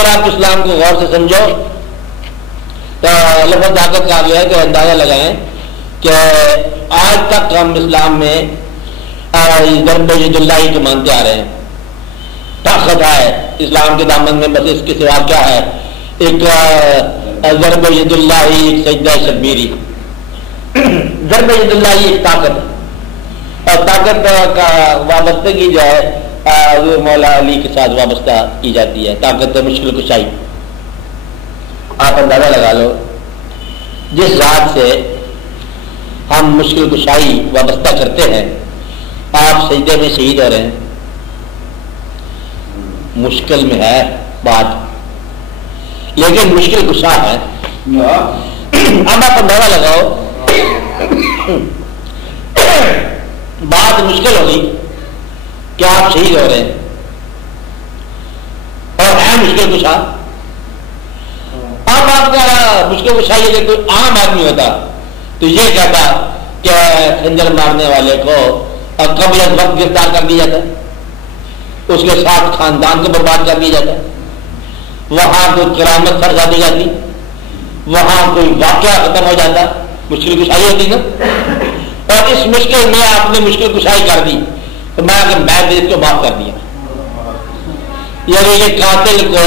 اگر آپ اسلام کو غور سے سمجھو تو لفظ طاقت کا جو ہے کہ اندازہ لگائیں کہ آج تک ہم اسلام میں ضرب ید اللہ کو مانتے آ رہے ہیں. طاقت ہے اسلام کے دامن میں، بس اس کے سوا کیا ہے؟ ایک ضرب ید اللہ، ایک سجدہ شبیری. ضرب ید اللہ ایک طاقت ہے، اور طاقت کا وابستگی جو ہے وہ مولا علی کے ساتھ وابستہ کی جاتی ہے. طاقت مشکل کشائی، آپ اندازہ لگا لو جس ذات سے ہم مشکل کشائی وابستہ کرتے ہیں، آپ سجدے میں شہید ہو رہے ہیں. مشکل میں ہے بات، لیکن مشکل کشا ہے. اب آپ اندازہ لگاؤ بات مشکل ہوگی کہ آپ شہید ہو رہے ہیں اور ہے مشکل کشا. اب آپ کا مشکل کشا یہ کوئی عام آدمی ہوتا تو یہ کہتا کہ خنجر مارنے والے کو قبل از وقت گرفتار کر دیا جاتا، اس کے ساتھ خاندان کو برباد کر دیا جاتا، وہاں کوئی کرامت فرض دی جاتی، وہاں کوئی واقعہ ختم ہو جاتا. مشکل کشائی ہوتی نا. اور اس مشکل میں آپ نے مشکل کشائی کر دی تو میں اس کو معاف کر دیا. یعنی یہ قاتل کو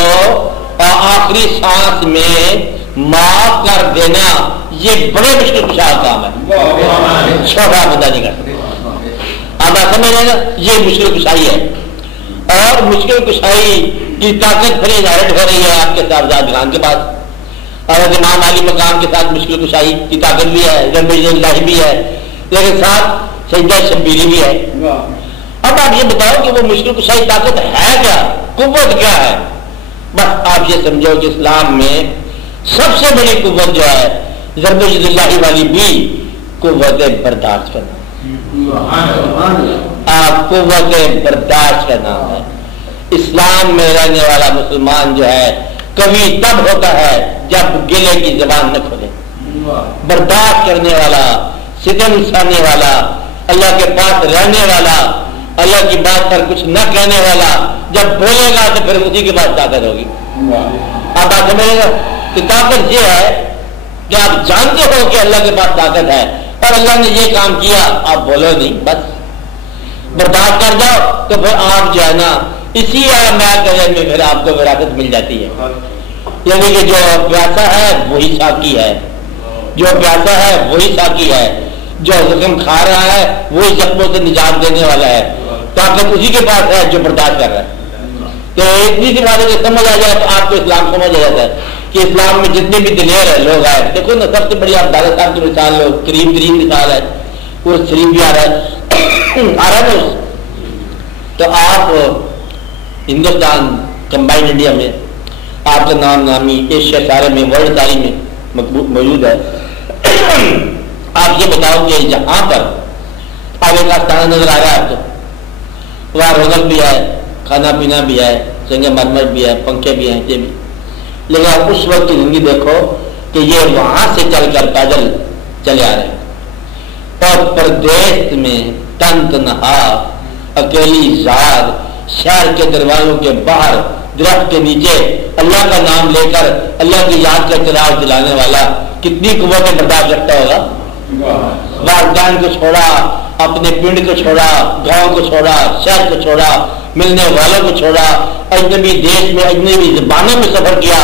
آخری سانس میں معاف کر دینا یہ بڑے مشکل کشا کام ہے، چھوٹا بندہ نہیں کرتا. اب آپ سمجھ رہے نا، یہ مشکل کشائی ہے. اور مشکل کشائی کی طاقت بڑی ظاہر ہو رہی ہے آپ کے صاحبزاد خان کے پاس، اور امام علی مقام کے ساتھ مشکل کشائی کی طاقت بھی ہے، ضرب اللہ بھی ہے، لیکن ساتھ سجدہ شبیری بھی ہے. اب آپ یہ بتاؤ کہ وہ مشکل کشائی طاقت ہے کیا، قوت کیا ہے؟ بس آپ یہ سمجھو کہ اسلام میں سب سے بڑی قوت جو ہے ضرب اللہ والی بھی قوت برداشت کرنا. آپ قوت برداشت کا نام ہے. اسلام میں رہنے والا مسلمان جو ہے کبھی تب ہوتا ہے جب گلے کی زبان نہ کھولے. برداشت کرنے والا، ستم سہنے والا، اللہ کے پاس رہنے والا، اللہ کی بات پر کچھ نہ کہنے والا جب بولے گا تو پھر اسی کے پاس طاقت ہوگی. آپ بات سمجھے گا کہ طاقت یہ ہے کہ آپ جانتے ہو کہ اللہ کے پاس طاقت ہے اور اللہ نے یہ کام کیا، آپ بولو نہیں، بس برداشت کر جاؤ تو پھر آپ جو ہے نا اسی میں پھر آپ کو وراثت مل جاتی ہے. یعنی کہ جو پیاسا ہے وہی ساقی ہے، جو پیاسا ہے وہی ساقی ہے، جو زخم کھا رہا ہے وہی زخموں سے نجات دینے والا ہے. طاقت اسی کے پاس ہے جو برداشت کر رہا ہے. تو اتنی سی بات ہے سمجھ آ جائے تو آپ کو اسلام سمجھ آ جاتا ہے کہ اسلام میں جتنے بھی دلیر ہے لوگ آئے. دیکھو نا سب سے بڑی آپ دادا صاحب کی مثال لو، قریب ترین مثال ہے، وہ شریف بھی آ رہا ہے نا. تو آپ ہندوستان کمبائنڈ انڈیا میں آپ کا نام نامی ایشیا سارے میں ورلڈ تاریخ میں موجود ہے. آپ یہ بتاؤ کہ جہاں پر آگے کا استانہ نظر آ رہا ہے آپ کو، وہاں رونق بھی ہے، کھانا پینا بھی ہے، سنگ مرمر بھی ہے، پنکھے بھی ہیں، یہ بھی. لیکن آپ اس وقت کی زندگی دیکھو کہ یہ وہاں سے چل کر پیدل چلے آ رہے ہیں، اور پردیس میں تن تنہا اکیلی ذات شہر کے دروازوں کے باہر درخت کے نیچے اللہ کا نام لے کر اللہ کی یاد کا چراغ جلانے والا کتنی قوت برداشت رکھتا ہوگا. والدین کو چھوڑا، اپنے پنڈ کو چھوڑا، گاؤں کو چھوڑا، شہر کو چھوڑا، ملنے والوں کو چھوڑا، اجنبی دیش میں اجنبی زبانوں میں سفر کیا،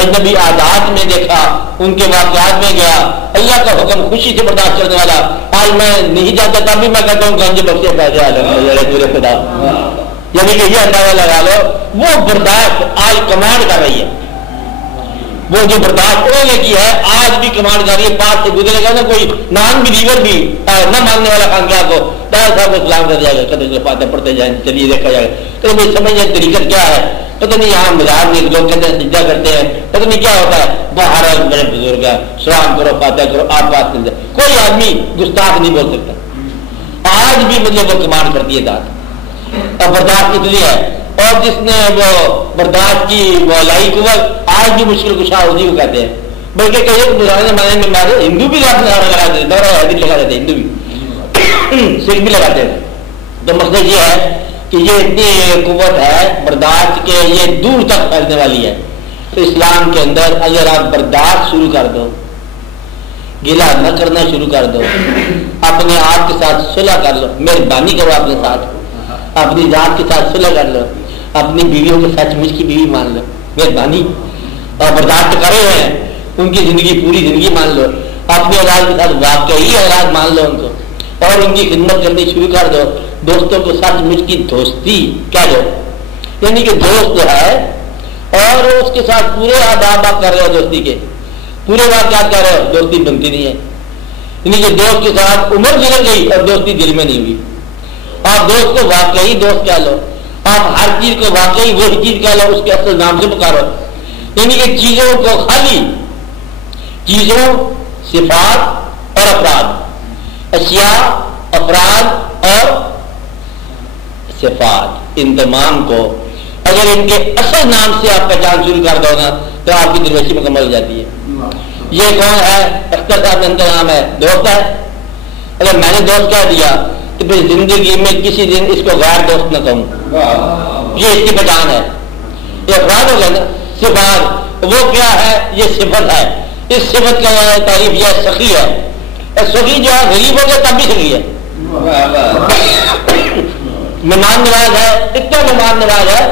اجنبی عادات میں دیکھا، ان کے واقعات میں گیا. اللہ کا حکم خوشی سے برداشت کرنے والا. آج میں نہیں جانتا تب بھی میں کہتا ہوں گنج بخشے پیسے خدا. یعنی کہ یہ اندازہ لگا لو وہ برداشت آج کمانڈ کر رہی ہے. وہ جو برداشت انہوں نے کی ہے آج بھی کمانڈ کر رہی ہے. پاس سے گزرے گا نا کوئی نان بلیور بھی نہ ماننے والا خانقاہ کو دادا صاحب کو سلام کر دیا گا، قدر فاتح پڑھتے جائیں، چلیے دیکھا جائے گا. تو وہ سمجھنے طریقہ کیا ہے پتہ نہیں. یہاں مزاج میں لوگ کہتے ہیں سجدہ کرتے ہیں، پتہ نہیں کیا ہوتا ہے. باہر بڑے بزرگ ہے، سلام کرو، فاتح کرو، آپ بات مل جائے. کوئی آدمی گستاخ نہیں بول سکتا. آج بھی مطلب وہ کمانڈ کرتی ہے ذات. اور برداشت اتنی ہے، اور جس نے وہ برداشت کی وہ لائی قوت آج بھی مشکل کشا اسی کو کہتے ہیں. بلکہ کئی گزارے زمانے میں ہمارے ہندو بھی لگا دیتے، ہندو بھی سکھ بھی لگاتے ہیں. تو مسئلہ یہ ہے کہ یہ اتنی قوت ہے برداشت کے، یہ دور تک پھیلنے والی ہے. تو اسلام کے اندر اگر آپ برداشت شروع کر دو، گلا نہ کرنا شروع کر دو، اپنے آپ کے ساتھ صلح کر لو، مہربانی کرو اپنے ساتھ، اپنی ذات کے ساتھ صلح کر لو، اپنی بیویوں کے ساتھ مجھ کی بیوی مان لو، مہربانی، اور برداشت کرے ہیں ان کی زندگی پوری زندگی مان لو، اپنی اولاد کے ساتھ واقعی اولاد مان لو ان کو، اور ان کی خدمت کرنی شروع کر دو، دوستوں کو سچ مچ کی دوستی کہہ دو، یعنی کہ دوست جو ہے اور اس کے ساتھ پورے آداب آپ کر رہے ہو دوستی کے، پورے واقعات کر رہے ہو، دوستی بنتی نہیں ہے، یعنی کہ دوست کے ساتھ عمر گزر گئی اور دوستی دل میں نہیں ہوئی، آپ دوست کو واقعی دوست کہہ لو، آپ ہر چیز کو واقعی وہی چیز کہہ لو، اس کے اصل نام سے پکارو، یعنی کہ چیزوں کو خالی چیزوں، صفات اور افراد، اشیاء، افراد اور صفات، ان تمام کو اگر ان کے اصل نام سے آپ پہچان شروع کر دو نا تو آپ کی درویشی مکمل ہو جاتی ہے۔ یہ کون ہے؟ اختر صاحب ان کا نام ہے، دوست ہے، اگر میں نے دوست کہہ دیا تو پھر زندگی میں کسی دن اس کو غیر دوست نہ کہوں، یہ اس کی پہچان ہے، یہ افراد ہو گیا نا۔ صفات وہ کیا ہے؟ یہ صفت ہے، اس صفت کا تعریف یہ سخی ہے، سخی جو ہے غریب ہو گیا تب بھی سخی ہے، مہمان نواز ہے، اتنا مہمان نواز ہے،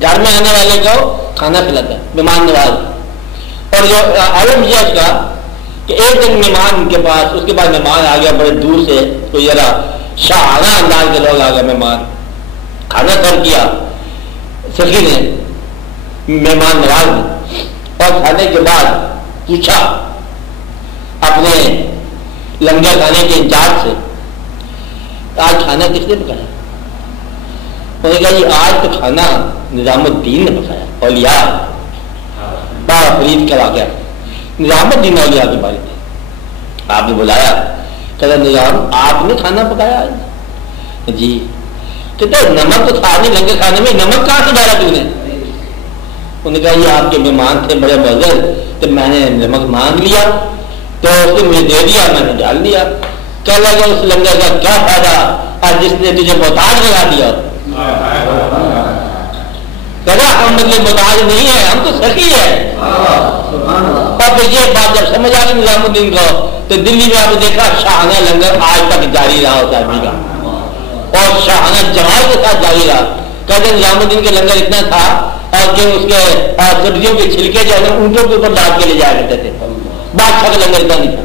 گھر میں آنے والے کو کھانا کھلاتا ہے، مہمان نواز۔ اور جو عالم یہ اس کا کہ ایک دن مہمان کے پاس، اس کے بعد مہمان آ گیا بڑے دور سے، تو ذرا شاہانہ انداز کے لوگ آ گئے، مہمان کھانا سرو کیا سخی نے، مہمان نواز نے، اور کھانے کے بعد پوچھا اپنے لنگر کھانے کے انچارج سے، آج کھانا کس نے پکایا؟ انہوں نے کہا جی آج تو کھانا نظام الدین نے پکایا، اولیاء، بڑا فرید کا واقعہ، نظام الدین اولیاء کے بارے میں آپ نے بلایا، کہا نظام آپ نے کھانا پکایا آج؟ جی۔ کہتے نمک تو تھا نہیں لنگر کھانے میں، نمک کہاں سے ڈالا تو نے؟ انہوں نے کہا یہ آپ کے مہمان تھے بڑے مزل، تو میں نے نمک مانگ لیا تو اس نے مجھے دے دیا، میں نے ڈال دیا۔ کہنے لگا اس لنگر کا کیا فائدہ آج جس نے تجھے محتاج بنا دیا؟ کہا ہم مطلب محتاج نہیں ہے، ہم تو سخی ہے۔ اور پھر یہ بات جب سمجھ آ گئی نظام الدین کو، تو دلی میں آپ نے دیکھا شاہانہ لنگر آج تک جاری رہا اس آدمی کا، اور شاہانہ جمال کے ساتھ جاری رہا۔ کہتے نظام الدین کے لنگر اتنا تھا کہ اس کے سبزیوں کے چھلکے جو ہے اونٹوں کے اوپر ڈال کے لے جایا کرتے تھے، بادشاہ کا لنگر اتنا نہیں تھا۔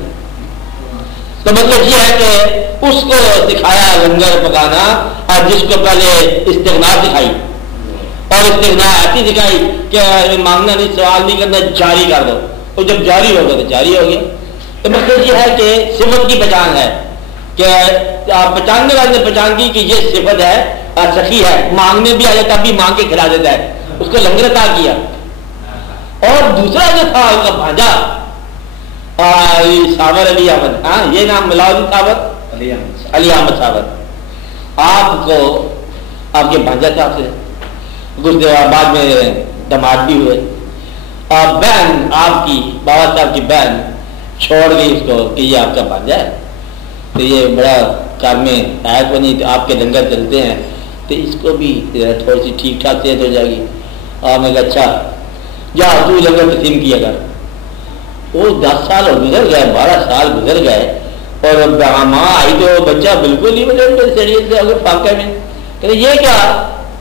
تو مطلب یہ ہے کہ اس کو سکھایا لنگر پکانا، اور جس کو پہلے استغنا سکھائی، اور استغنا ایسی سکھائی کہ مانگنا نہیں، سوال نہیں کرنا، جاری کر دو، اور جب جاری ہو گیا تو جاری ہو گیا۔ تو مطلب یہ ہے کہ صفت کی پہچان ہے کہ آپ پہچاننے والے نے پہچان کی کہ یہ صفت ہے اور سخی ہے، مانگنے بھی آ جاتا بھی مانگ کے کھلا دیتا ہے، اس کو لنگر عطا کیا۔ اور دوسرا جو تھا اس کا بھانجا ساور علی احمد، ہاں یہ نام ملاؤ ساور علی احمد ساور، آپ کو آپ کے بھانجا صاحب سے کچھ دیر بعد میں دماد بھی ہوئے، بہن آپ کی بابا صاحب کی بہن چھوڑ گئی اس کو کہ یہ آپ کا بھانجا ہے، تو یہ بڑا کام میں آیت بنی، تو آپ کے لنگر چلتے ہیں تو اس کو بھی تھوڑی سی ٹھیک ٹھاک صحت ہو جائے گی۔ اور میں کہا اچھا جا تو لنگر تقسیم کیا کر۔ وہ 10 سال گزر گئے، 12 سال گزر گئے، اور ماں آئی تو بچہ بالکل ہی فاقے میں، کہ یہ کیا؟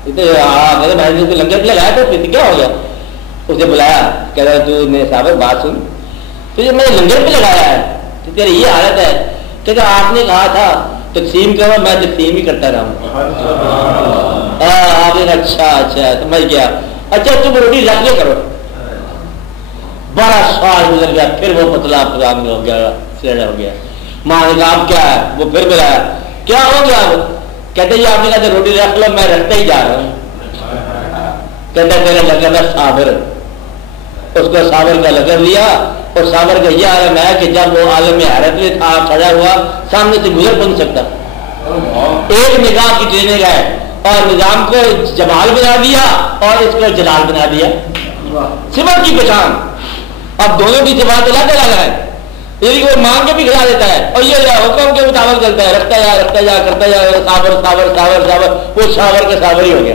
میرے بھائی نے لنگر لگایا تھا، پھر کیا ہو گیا؟ اسے بلایا، کہہ رہا تو نے صاحب بات سن، تو میں نے لنگر پہ لگایا ہے تو تیری یہ حالت ہے، کہ آپ نے کہا تھا تقسیم کرو، میں تقسیم ہی کرتا رہا ہوں۔ آپ نے اچھا اچھا سمجھ گیا، اچھا تم روٹی رکھ لے کرو۔ 12 سال گزر گیا، پھر وہ پتلا پرام ہو گیا، سیڑھا ہو گیا۔ ماں نے کہا کیا ہے؟ وہ پھر بلایا، کیا ہو گیا؟ کہتے جی آپ نے کہا روٹی رکھ لو، میں رکھتا ہی جا رہا ہوں۔ کہتا میرا لگا تھا صابر، اس کو صابر کا لقب لیا، اور صابر کا یہ عالم ہے کہ جب وہ عالم حیرت میں تھا کھڑا ہوا، سامنے سے گزر بن سکتا، ایک نگاہ کی ٹریننگ ہے، اور نظام کو جمال بنا دیا اور اس کو جلال بنا دیا۔ صفت کی پہچان، اب دونوں کی صفات الگ الگ ہے، یعنی وہ مانگ کے بھی کھلا دیتا ہے، اور یہ حکم کے مطابق چلتا ہے، رکھتا جا کرتا جا، صابر صابر صابر صابر، وہ صابر کا صابر ہی ہو گیا۔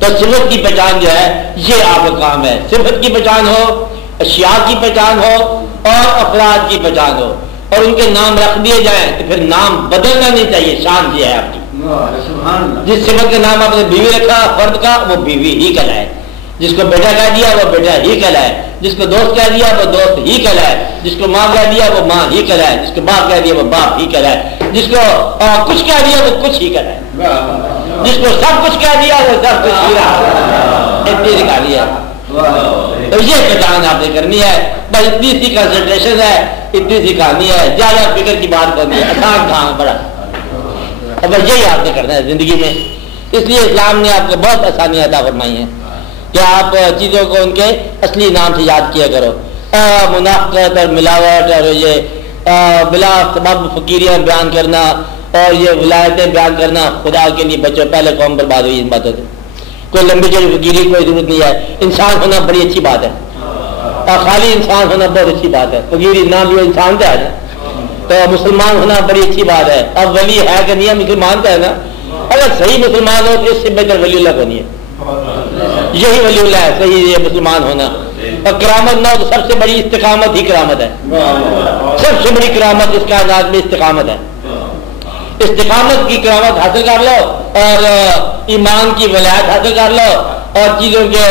تو صفت کی پہچان جو ہے یہ آپ کا کام ہے. صفت کی پہچان ہو, اشیاء کی پہچان ہو اور افراد کی پہچان ہو اور ان کے نام رکھ دیے جائیں تو پھر نام بدلنا نہیں چاہیے. شان یہ ہے آپ کی. جس صفت کا نام آپ نے بیوی رکھا فرد کا وہ بیوی ہی کہلائے, جس کو بیٹا کہہ دیا وہ بیٹا ہی کہلائے, جس کو دوست کہہ دیا وہ دوست ہی کہلائے, جس کو ماں کہہ دیا وہ ماں ہی کہلائے, جس کو باپ کہہ دیا وہ باپ ہی کہلائے, جس کو کچھ کہہ دیا وہ کچھ ہی کہلائے, جس کو سب کچھ کہہ دیا وہ سب کچھ ہی رہا. اتنی نکالی ہے. تو یہ پہچان آپ نے کرنی ہے. بس اتنی سی کنسنٹریشن ہے, اتنی سی کہانی ہے, زیادہ فکر کی بات کرنی ہے. آسان کام بڑا, اب یہی آپ نے کرنا ہے زندگی میں. اس لیے اسلام نے آپ کو بہت آسانیاں عطا فرمائی ہیں کہ آپ چیزوں کو ان کے اصلی نام سے یاد کیا کرو. منافقت اور ملاوٹ اور یہ بلا سبب فقیریاں بیان کرنا اور یہ ولایتیں بیان کرنا, خدا کے لیے بچوں, پہلے قوم برباد ہوئی ان باتوں سے. کوئی لمبی چوڑی فقیری کوئی ضرورت نہیں ہے. انسان ہونا بڑی اچھی بات ہے, خالی انسان ہونا بہت اچھی بات ہے. فقیری نہ بھی انسان تو ہے, تو مسلمان ہونا بڑی اچھی بات ہے. اب ولی ہے کہ نہیں, مسلمان تو ہے نا. اگر صحیح مسلمان ہو تو اس سے بہتر ولی اللہ بنیے. یہی ولی اللہ ہے صحیح یہ مسلمان ہونا. اور کرامت نہ ہو تو سب سے بڑی استقامت ہی کرامت ہے. سب سے بڑی کرامت اس کائنات میں استقامت ہے. استقامت کی کرامت حاصل کر لو اور ایمان کی ولایت حاصل کر لو اور چیزوں کے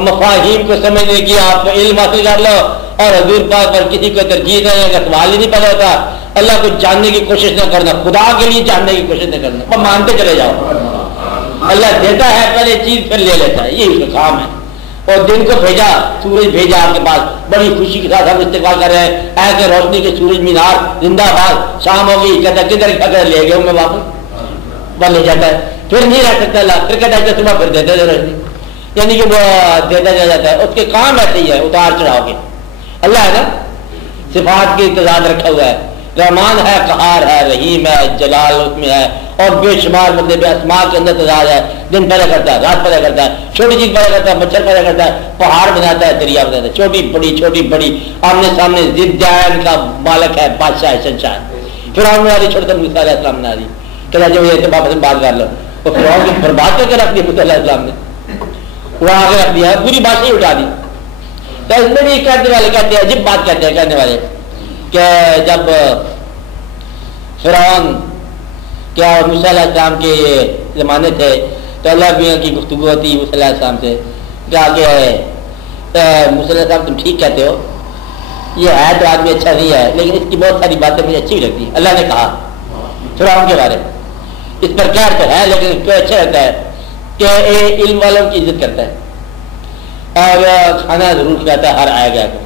مفاہیم کو سمجھنے کی آپ علم حاصل کر لو اور حضور پاک پر کسی کو ترجیح دینے کا سوال ہی نہیں پیدا ہوتا. اللہ کو جاننے کی کوشش نہ کرنا, خدا کے لیے جاننے کی کوشش نہ کرنا, اور مانتے چلے جاؤ. اللہ دیتا ہے پہلے چیز پھر لے لیتا ہے, یہی اس کا کام ہے. اور دن کو بھیجا, سورج بھیجا آپ کے پاس, بڑی خوشی کے ساتھ ہم استقبال کر رہے ہیں. ایسے روشنی کے سورج مینار زندہ باد. شام ہو گئی, کہتا کدھر اگر لے گئے میں واپس بن لے جاتا ہے. پھر نہیں رہ سکتا اللہ, پھر کہتا ہے کہ صبح پھر دیتے تھے روشنی, یعنی کہ وہ دیتا جا جاتا ہے. اس کے کام ایسے ہی ہے, اتار چڑھاؤ کے. اللہ ہے نا, صفات کی تضاد رکھا ہوا ہے. رحمان ہے, قہار ہے, رحیم ہے, جلال اس میں ہے, اور بے شمار بندے بے اسماء کے اندر تضاد ہے. دن پیدا کرتا ہے, رات پیدا کرتا ہے, چھوٹی چیز پیدا کرتا ہے, مچھر پیدا کرتا ہے, پہاڑ بناتا ہے, دریا بناتا ہے, چھوٹی بڑی آمنے سامنے ضد جائن کا مالک ہے, بادشاہ ہے, شنشاہ. فرعون والی چھوٹے موسیٰ علیہ السلام نے دی کہ جو یہ واپس بات کر لو, تو فرعون کی برباد کر کے رکھ دی موسیٰ علیہ السلام نے, اڑا کے رکھ دیا, پوری بادشاہی اٹھا دی. تو اس میں بھی کہنے والے کہتے ہیں, عجیب بات کہتے ہیں کہنے والے, کہ جب فرعون کیا موسیٰ علیہ السلام کے زمانے تھے تو اللہ میاں کی گفتگو ہوتی موسیٰ علیہ السلام سے, کہا کہ موسیٰ علیہ السلام تم ٹھیک کہتے ہو, یہ ہے تو آدمی اچھا نہیں ہے, لیکن اس کی بہت ساری باتیں مجھے اچھی لگتی ہیں. اللہ نے کہا فرعون کے بارے میں, اس پر کہر تو ہے لیکن اس کو اچھا لگتا ہے کہ علم والوں کی عزت کرتا ہے اور کھانا ضرور کھلاتا ہے ہر آیا گیا کو.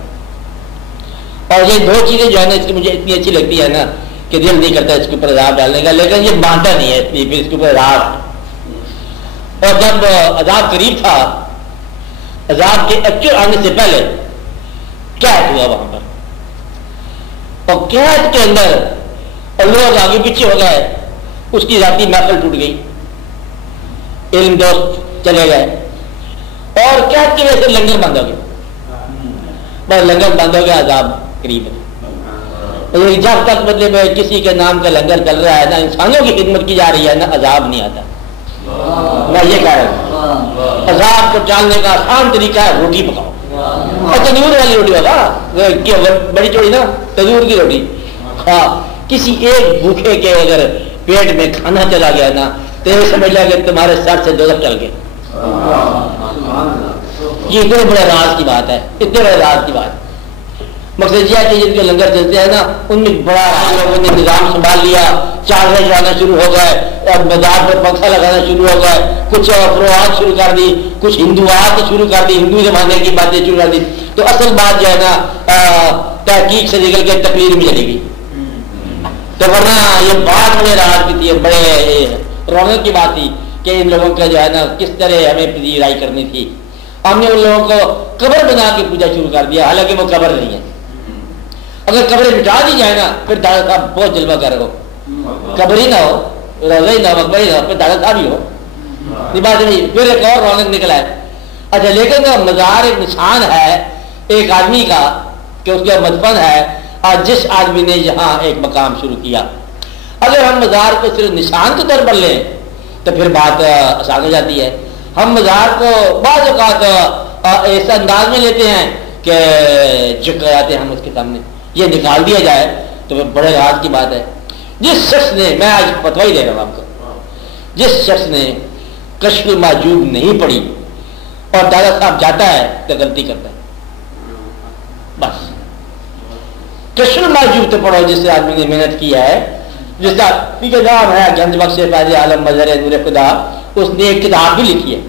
اور یہ دو چیزیں جو ہے نا اس کی مجھے اتنی اچھی لگتی ہے نا کہ دل نہیں کرتا اس کے اوپر عذاب ڈالنے کا, لیکن یہ مانتا نہیں ہے اس لیے پھر اس کے اوپر عذاب. اور جب عذاب قریب تھا, عذاب کے ایکچوئل آنے سے پہلے قید ہوا وہاں پر, اور قید کے اندر اور لوگ آگے پیچھے ہو گئے, اس کی ذاتی محفل ٹوٹ گئی, علم دوست چلے گئے, اور قید کی وجہ سے لنگر بند ہو گیا. بس لنگر بند ہو گیا, عذاب قریب ہے. جب تک بدلے میں کسی کے نام کا لنگر چل رہا ہے, نہ انسانوں کی خدمت کی جا رہی ہے, نہ عذاب نہیں آتا. میں یہ کہہ رہا ہوں عذاب کو ٹالنے کا آسان طریقہ ہے روٹی پکاؤ. تندور والی روٹی ہوگا, بڑی چوڑی نا تندور کی روٹی. ہاں, کسی ایک بھوکے کے اگر پیٹ میں کھانا چلا گیا نا تو یہ سمجھ لیا کہ تمہارے سر سے دوزخ چل گئے. یہ اتنے بڑے راز کی بات ہے, اتنے بڑے راز کی بات. مقصد یہ ہے کہ جن کے لنگر چلتے ہیں نا ان میں بڑا لوگوں نے نظام سنبھال لیا, چادریں جانا شروع ہو گئے, اور میدان میں پنکھا لگانا شروع ہو گئے, کچھ فروعات شروع کر دی, کچھ ہندوات شروع کر دی, ہندو زمانے کی باتیں شروع کر دی. تو اصل بات جو ہے نا تحقیق سے نکل کے تقریر میں چلے گی. تو ورنہ یہ بات میں راز کی تھی, بڑے رونق کی بات تھی کہ ان لوگوں کا جو ہے نا کس طرح ہمیں پذیرائی کرنی تھی. ہم نے ان لوگوں کو قبر بنا کے پوجا شروع کر دیا, حالانکہ وہ قبر نہیں ہے. اگر قبریں مٹا دی جائے نا پھر دادا صاحب بہت جلوہ کر ہو, قبر ہی نہ ہو, روزہ ہی نہ ہو, مقبر ہی نہ ہو, پھر دادا صاحب ہی ہو, یہ بات نہیں. پھر ایک اور رونق نکلا ہے. اچھا, لیکن مزار ایک نشان ہے ایک آدمی کا کہ اس کا مدفن ہے, اور جس آدمی نے یہاں ایک مقام شروع کیا. اگر ہم مزار کو صرف نشان کے طور پر لیں تو پھر بات آسان ہو جاتی ہے. ہم مزار کو بعض اوقات ایسا انداز میں لیتے ہیں کہ جھک جاتے ہیں ہم اس کے سامنے، یہ نکال دیا جائے تو بڑے راز کی بات ہے۔ جس شخص نے، میں آج فتویٰ ہی دے رہا ہوں آپ کو، جس شخص نے کشف المحجوب نہیں پڑھی اور دادا صاحب جاتا ہے تو غلطی کرتا ہے۔ بس کشف المحجوب تو پڑھو جس سے آدمی نے محنت کیا ہے، جس کا نام ہے گنج بخش فیض عالم مظہر نور خدا، اس نے ایک کتاب بھی لکھی ہے،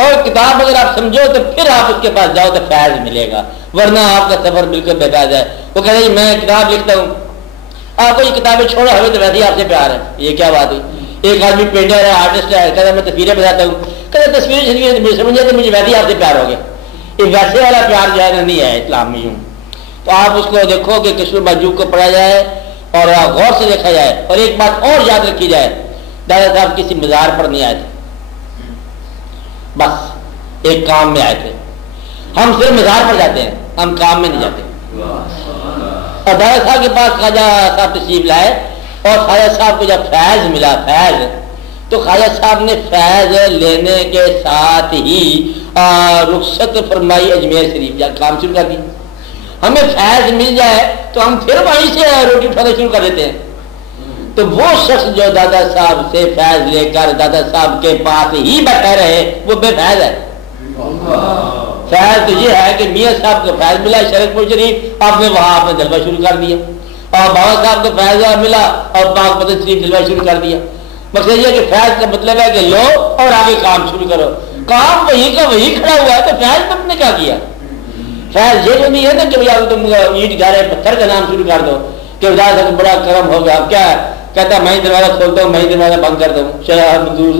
اور کتاب اگر آپ سمجھو تو پھر آپ اس کے پاس جاؤ تو فیض ملے گا، ورنہ آپ کا سفر بالکل بے فیض ہے۔ وہ کہہ رہے میں کتاب لکھتا ہوں، آپ کو یہ کتابیں چھوڑو ہمیں تو ویسے ہی آپ سے پیار ہے، یہ کیا بات ہے؟ ایک آدمی پینٹر ہے، آرٹسٹ ہے، کہتا ہے میں تصویریں بناتا ہوں، کہتا ہے تصویریں سمجھے تو مجھے ویسے ہی آپ سے پیار ہو گیا۔ یہ ویسے والا پیار جو ہے نہیں ہے اسلام میں یوں۔ تو آپ اس کو دیکھو کہ کشف المحجوب کو پڑھا جائے اور غور سے دیکھا جائے، اور ایک بات اور یاد رکھی جائے، دادا صاحب کسی مزار پر نہیں آئے تھے، بس ایک کام میں آئے تھے۔ ہم صرف مزار پر جاتے ہیں، ہم کام میں نہیں جاتے۔ اور دادا صاحب کے پاس خواجہ صاحب تشریف لائے، اور خواجہ صاحب کو جب فیض ملا، فیض، تو خواجہ صاحب نے فیض لینے کے ساتھ ہی رخصت فرمائی اجمیر شریف، جا کام شروع کر دی۔ ہمیں فیض مل جائے تو ہم پھر وہیں سے روٹی اٹھانا شروع کر دیتے ہیں۔ تو وہ شخص جو دادا صاحب سے فیض لے کر دادا صاحب کے پاس ہی بیٹھے رہے، وہ بے فیض ہے۔ فیض تو یہ ہے کہ میاں صاحب کو فیض ملا شریف پور شریف، آپ نے وہاں اپنا جلوہ شروع کر دیا، اور بابا صاحب کو فیض ملا اور پاک پتن شریف جلوہ شروع کر دیا۔ مقصد یہ کہ فیض کا مطلب ہے کہ لو اور آگے کام شروع کرو، کام وہی کا وہی کھڑا ہوا ہے، تو فیض تم نے کیا کیا؟ فیض یہ تو نہیں ہے نا کہ بھائی تم اینٹ گارے پتھر کا نام شروع کر دو کہ خدا سے بڑا کرم ہو گیا۔ اب کیا کہتا ہے میں دروازہ کھولتا ہوں، میں دروازہ بند کرتا ہوں، شرح منظور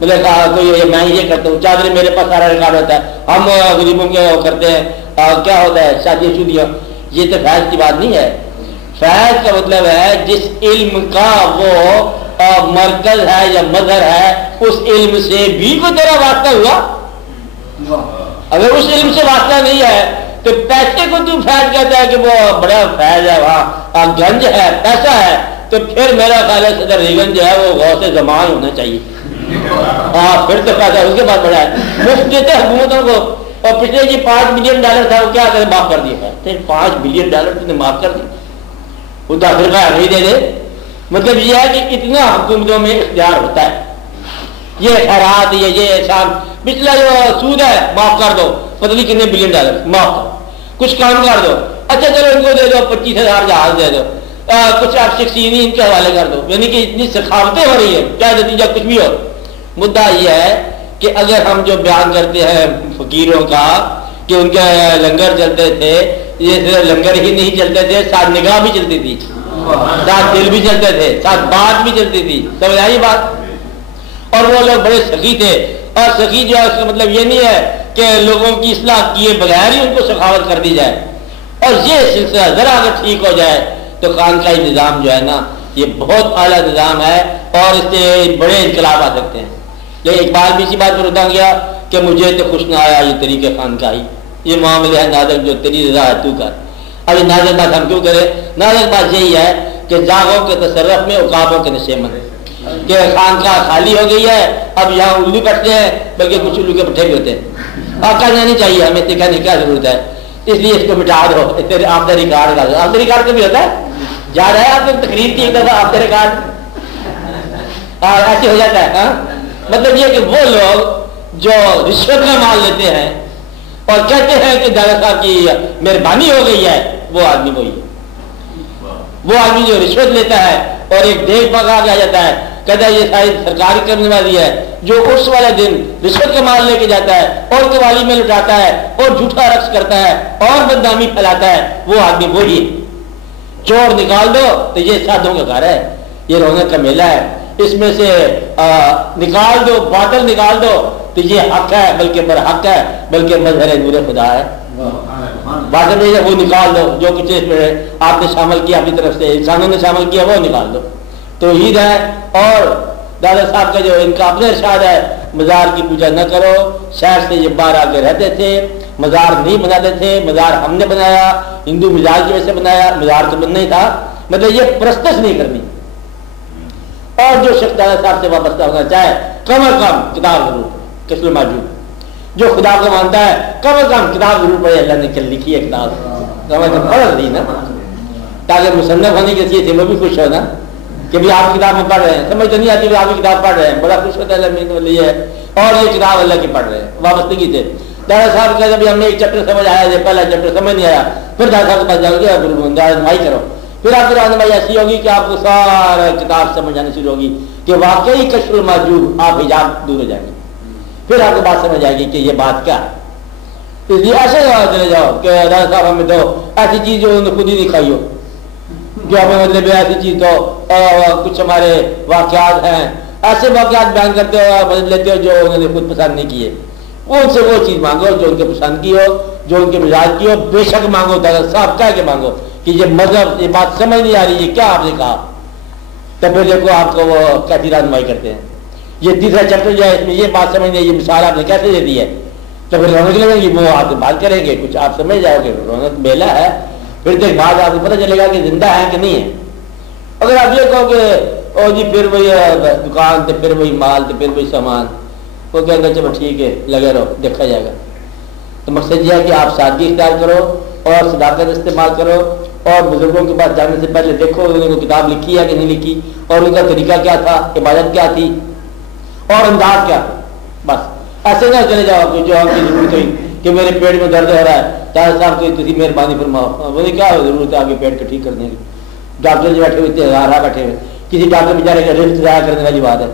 مجھے کہا کوئی میں یہ کرتا ہوں، چادر میرے پاس سارا ریکارڈ ہوتا ہے، ہم غریبوں کے کرتے ہیں، کیا ہوتا ہے شادی شدیاں۔ یہ تو فیض کی بات نہیں ہے۔ فیض کا مطلب ہے جس علم کا وہ مرکز ہے یا مظہر ہے، اس علم سے بھی کوئی تیرا واسطہ ہوا۔ اگر اس علم سے واسطہ نہیں ہے تو پیسے کو تو فیض کہتا ہے کہ وہ بڑا فیض ہے، وہاں گنج ہے، پیسہ ہے، تو پھر میرا خیال ہے صدر ریگن جو ہے وہ غوث زمان ہونا چاہیے۔ ہاں پھر تو پیسہ اس کے پاس بڑا ہے، مفت دیتے حکومتوں کو۔ اور پچھلے جی $5 بلین تھا، وہ کیا کرے معاف کر دیا، $5 بلین تم نے معاف کر دیا، وہ داخل کا نہیں دے دے۔ مطلب یہ ہے کہ اتنا حکومتوں میں اختیار ہوتا ہے، یہ خیرات یہ احسان، پچھلا جو سود ہے معاف کر دو، پتہ نہیں کتنے $بلین معاف کرو، کچھ کام کر دو، اچھا چلو ان کو دے دو 25,000 جہاز دے دو، کچھ آپ شخصین ان کے حوالے کر دو، یعنی کہ اتنی سخاوتیں ہو رہی ہے، کیا نتیجہ کچھ بھی ہو۔ مدعا یہ ہے کہ اگر ہم جو بیان کرتے ہیں فقیروں کا کہ ان کے لنگر چلتے تھے، یہ صرف لنگر ہی نہیں چلتے تھے، ساتھ نگاہ بھی چلتی تھی، ساتھ دل بھی چلتے تھے، ساتھ بات بھی چلتی تھی، سمجھ آئی بات؟ اور وہ لوگ بڑے سخی تھے، اور سخی جو ہے اس کا مطلب یہ نہیں ہے کہ لوگوں کی اصلاح کیے بغیر ہی ان کو سخاوت کر دی جائے۔ اور یہ سلسلہ ذرا اگر ٹھیک ہو جائے تو خانقاہی نظام جو ہے نا یہ بہت اعلیٰ نظام ہے، اور اس سے بڑے انقلاب آ سکتے ہیں۔ لیکن اقبال بھی اسی بات پر اٹھا گیا کہ مجھے تو خوش نہ آیا یہ طریقہ خانقاہی، یہ معاملہ ہے نازک جو تیری رضا ہے تو کر۔ اب یہ نازک بات ہم کیوں کریں؟ نازک بات یہی ہے کہ جاغوں کے تصرف میں عقابوں کے نشے مند کہ خانقاہ خالی ہو گئی ہے، اب یہاں الو بیٹھتے ہیں، بلکہ کچھ الو کے پٹھے بھی ہوتے ہیں۔ آپ کہنا نہیں چاہیے، ہمیں کہنے کی کیا ضرورت ہے، اس لیے اس کو مٹا دو، آپ کا ریکارڈ کا آپ ریکارڈ کا بھی ہوتا ہے، یاد ہے آپ نے تقریر کی ایک دفعہ آپ کا ریکارڈ ایسے ہو جاتا ہے۔ مطلب یہ کہ وہ لوگ جو رشوت کا مال لیتے ہیں اور کہتے ہیں کہ دادا صاحب کی مہربانی ہو گئی ہے، وہ آدمی وہی ہے، وہ آدمی جو رشوت لیتا ہے اور ایک دیکھ پکا کے آ جاتا ہے، کہتا ہے یہ ساری سرکار کی کرنے والی ہے، جو اس والے دن رشوت کا مال لے کے جاتا ہے اور قوالی میں لٹاتا ہے اور جھوٹا رقص کرتا ہے اور بدنامی پھیلاتا ہے، وہ آدمی وہی ہے۔ چور نکال دو تو یہ سادھوں کا گھر ہے، یہ رونق کا میلہ ہے، اس میں سے نکال دو، باطل نکال دو تو یہ حق ہے، بلکہ برحق ہے، بلکہ مظہر نور خدا ہے۔ باطل میں وہ نکال دو، جو کچھ آپ نے شامل کیا اپنی طرف سے، انسانوں نے شامل کیا وہ نکال دو، توحید ہے۔ اور دادا صاحب کا جو ان کا اپنا ارشاد ہے، مزار کی پوجا نہ کرو، شہر سے یہ باہر آ کے رہتے تھے، مزار نہیں بناتے تھے، مزار ہم نے بنایا، ہندو مزار کی وجہ سے بنایا، مزار تو بننا ہی تھا، مطلب یہ پرستش نہیں کرنی۔ اور جو شخص دادا صاحب سے وابستہ ہونا چاہے کم از کم کتاب ضرور، کشف موجود جو خدا کو مانتا ہے کم از کم کتاب ضرور پڑھے, اللہ نے چل لکھی ہے کتاب, کم از کم پڑھ دی نا, تاکہ مصنف ہونے کی حیثیت سے وہ بھی خوش ہو نا کہ بھی آپ کتاب میں پڑھ رہے ہیں, سمجھ تو نہیں آتی آپ کی کتاب پڑھ رہے ہیں, بڑا خوش ہوتا ہے اللہ لیے اور یہ کتاب اللہ کی پڑھ رہے ہیں وابستگی سے. دادا صاحب کہتے ابھی ہمیں ایک چیپٹر سمجھ آیا ہے, پہلا چیپٹر سمجھ نہیں آیا, پھر دادا صاحب کے پاس جاؤ گے رہنمائی کرو, پھر آپ کی رہنمائی ایسی ہوگی کہ آپ کو سارا کتاب سمجھ آنے شروع ہوگی کہ واقعی کشف المحجوب, آپ حجاب دور ہو جائیں گے, پھر آپ کو بات سمجھ آئے گی کہ یہ بات کیا ہے. اس لیے ایسے چلے جاؤ کہ دادا صاحب ہمیں دو ایسی چیز جو انہوں نے خود ہی نہیں کھائی ہو, کہ ہمیں مطلب ایسی چیز تو کچھ ہمارے واقعات ہیں, ایسے واقعات بیان کرتے ہو بدل لیتے ہو جو انہوں نے خود پسند نہیں کیے, ان سے وہ چیز مانگو جو ان کے پسند کی ہو, جو ان کے مزاج کی ہو, بے شک مانگو, دادا صاحب کہہ کے مانگو کہ یہ مذہب, یہ بات سمجھ نہیں آ رہی ہے کیا آپ نے کہا, تو پھر دیکھو آپ کو وہ کیسی رہنمائی کرتے ہیں. یہ تیسرا چیپٹر جو ہے اس میں یہ بات سمجھ نہیں, یہ مثال آپ نے کیسے دے دی ہے, تو پھر رونق لگے گی, وہ آپ بات کریں گے, کچھ آپ سمجھ جاؤ گے رونق بیلا ہے, پھر دیکھ بعد آپ کو پتہ چلے گا کہ زندہ ہے کہ نہیں ہے. اگر آپ یہ کہو کہ او جی پھر وہی دکان تو پھر وہی مال تو پھر وہی سامان, وہ کہیں گے چلو ٹھیک ہے لگے رہو دیکھا جائے گا. تو مقصد یہ ہے کہ آپ سادگی اختیار کرو اور صداقت استعمال کرو, اور بزرگوں کے پاس جانے سے پہلے دیکھو انہوں نے کتاب لکھی ہے کہ نہیں لکھی, اور ان کا طریقہ کیا تھا, عبادت کیا تھی اور انداز کیا تھا. بس ایسے نہ چلے جاؤ کہ جو آپ کی ضرورت ہوئی کہ میرے پیٹ میں درد ہو رہا ہے, چاہے صاحب کوئی تھی مہربانی فرماؤ, وہ کیا ضرورت ہے آپ کے پیٹ کو ٹھیک کرنے کی. ڈاکٹر جو بیٹھے ہوئے ہزارہ بیٹھے ہوئے, کسی ڈاکٹر بیچارے کا رزق ضائع کرنے والی بات ہے,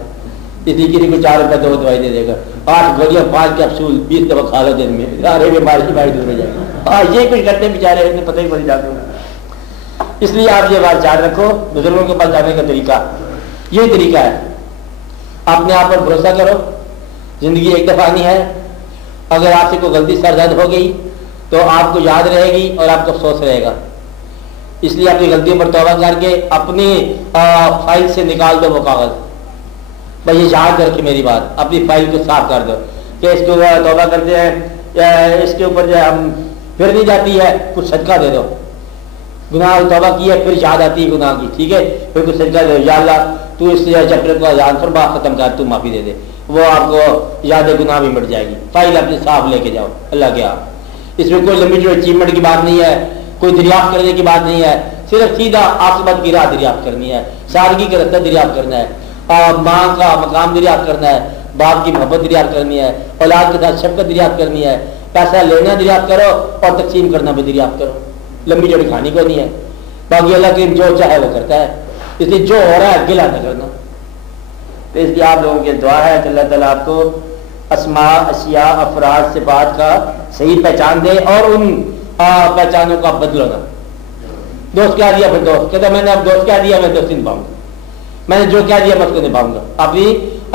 کسی کو 4 روپے 2 دوائی دے دے گا, 8 گولیاں 5 کیپسول 20 دفعہ کھا لو دن میں, سارے بیماری دور ہو جائے گا. یہ کچھ کرتے بیچارے انہیں پتہ ہی پڑ جاتے ہیں. اس لیے آپ یہ بات یاد رکھو, بزرگوں کے پاس جانے کا طریقہ یہ طریقہ ہے. اپنے آپ پر بھروسہ کرو, زندگی ایک دفعہ نہیں ہے, اگر آپ سے کوئی غلطی سرزد ہو گئی تو آپ کو یاد رہے گی اور آپ کو افسوس رہے گا. اس لیے اپنی غلطیوں پر توبہ کر کے اپنی فائل سے نکال دو وہ کاغذ, بھائی یہ یاد رکھے میری بات, اپنی فائل کو صاف کر دو کہ اس کو توبہ کرتے ہیں, اس کے اوپر جو ہم پھر نہیں جاتی ہے, کچھ صدقہ دے دو. گناہ توبہ کی ہے پھر یاد آتی ہے گناہ کی, ٹھیک ہے, پھر کچھ صدقہ دے دو, یا اللہ تو اس چیپٹر کو یاد فرما ختم کر, تو معافی دے دے, وہ آپ کو یاد گناہ بھی مٹ جائے گی. فائل اپنی صاف لے کے جاؤ اللہ کے آپ. اس میں کوئی لمیٹڈ اچیومنٹ کی بات نہیں ہے, کوئی دریافت کرنے کی بات نہیں ہے, صرف سیدھا عاقبت کی راہ دریافت کرنی ہے, سادگی کا رستہ دریافت کرنا ہے, ماں کا مقام دریافت کرنا ہے, باپ کی محبت دریافت کرنی ہے, اولاد کے ساتھ شفقت دریافت کرنی ہے, پیسہ لینا دریافت کرو اور تقسیم کرنا بھی دریافت کرو. لمبی چوڑی کھانی کو نہیں ہے, باقی اللہ کے جو چاہے وہ کرتا ہے, اس لیے جو ہو رہا ہے گلا نہ کرنا. تو اس لیے آپ لوگوں کی دعا ہے کہ اللہ تعالیٰ آپ کو اسماء, اشیاء, افراد, صفات کا صحیح پہچان دے اور ان پہچانوں کا بدلو نہ. دوست کیا دیا پھر دوست کہتا میں نے اب دوست کیا دیا, میں دوست نہیں نبھاؤں گا, میں نے جو کیا دیا میں اس کو نبھاؤں گا. اپنی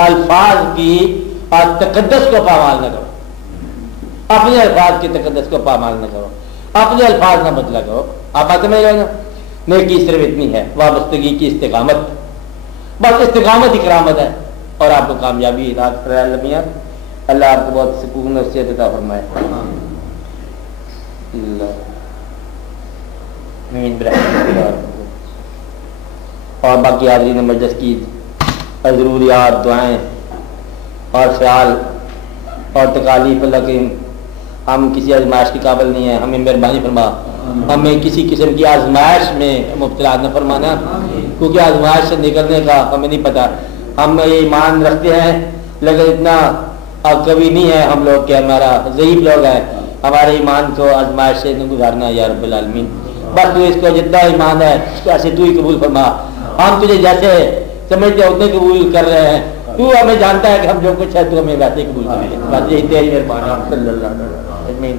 الفاظ کی تقدس کو پامال نہ کرو, اپنے الفاظ کی تقدس کو پامال نہ کرو, اپنے الفاظ نہ بدلا کرو. آپ بات سمجھ رہے نا, نیکی صرف اتنی ہے, وابستگی کی استقامت, بس استقامت ہی کرامت ہے اور آپ کو کامیابی عطا فرمائے. اللہ آپ کو بہت سکون اور صحت عطا فرمائے. اور باقی حاضرین مجلس کی ضروریات, دعائیں اور خیال اور تکالیف اللہ کے, ہم کسی آزمائش کے قابل نہیں ہیں, ہمیں مہربانی فرما, ہمیں کسی قسم کی آزمائش میں مبتلا نہ فرمانا, کیونکہ آزمائش سے نکلنے کا ہمیں نہیں پتہ. ہم ایمان رکھتے ہیں لیکن اتنا کبھی نہیں ہے ہم لوگ کہ ہمارا ضعیف لوگ ہیں, ہمارے ایمان کو آزمائش سے نہ گزارنا یا رب العالمین. بس تو اس کو جتنا ایمان ہے ایسے تو ہی قبول فرما, ہم تجھے جیسے سمجھتے اتنے قبول کر رہے ہیں, تو ہمیں جانتا ہے کہ ہم جو کچھ ہے تو ہمیں ویسے قبول کر لیں. بس یہی تیری مہربانی.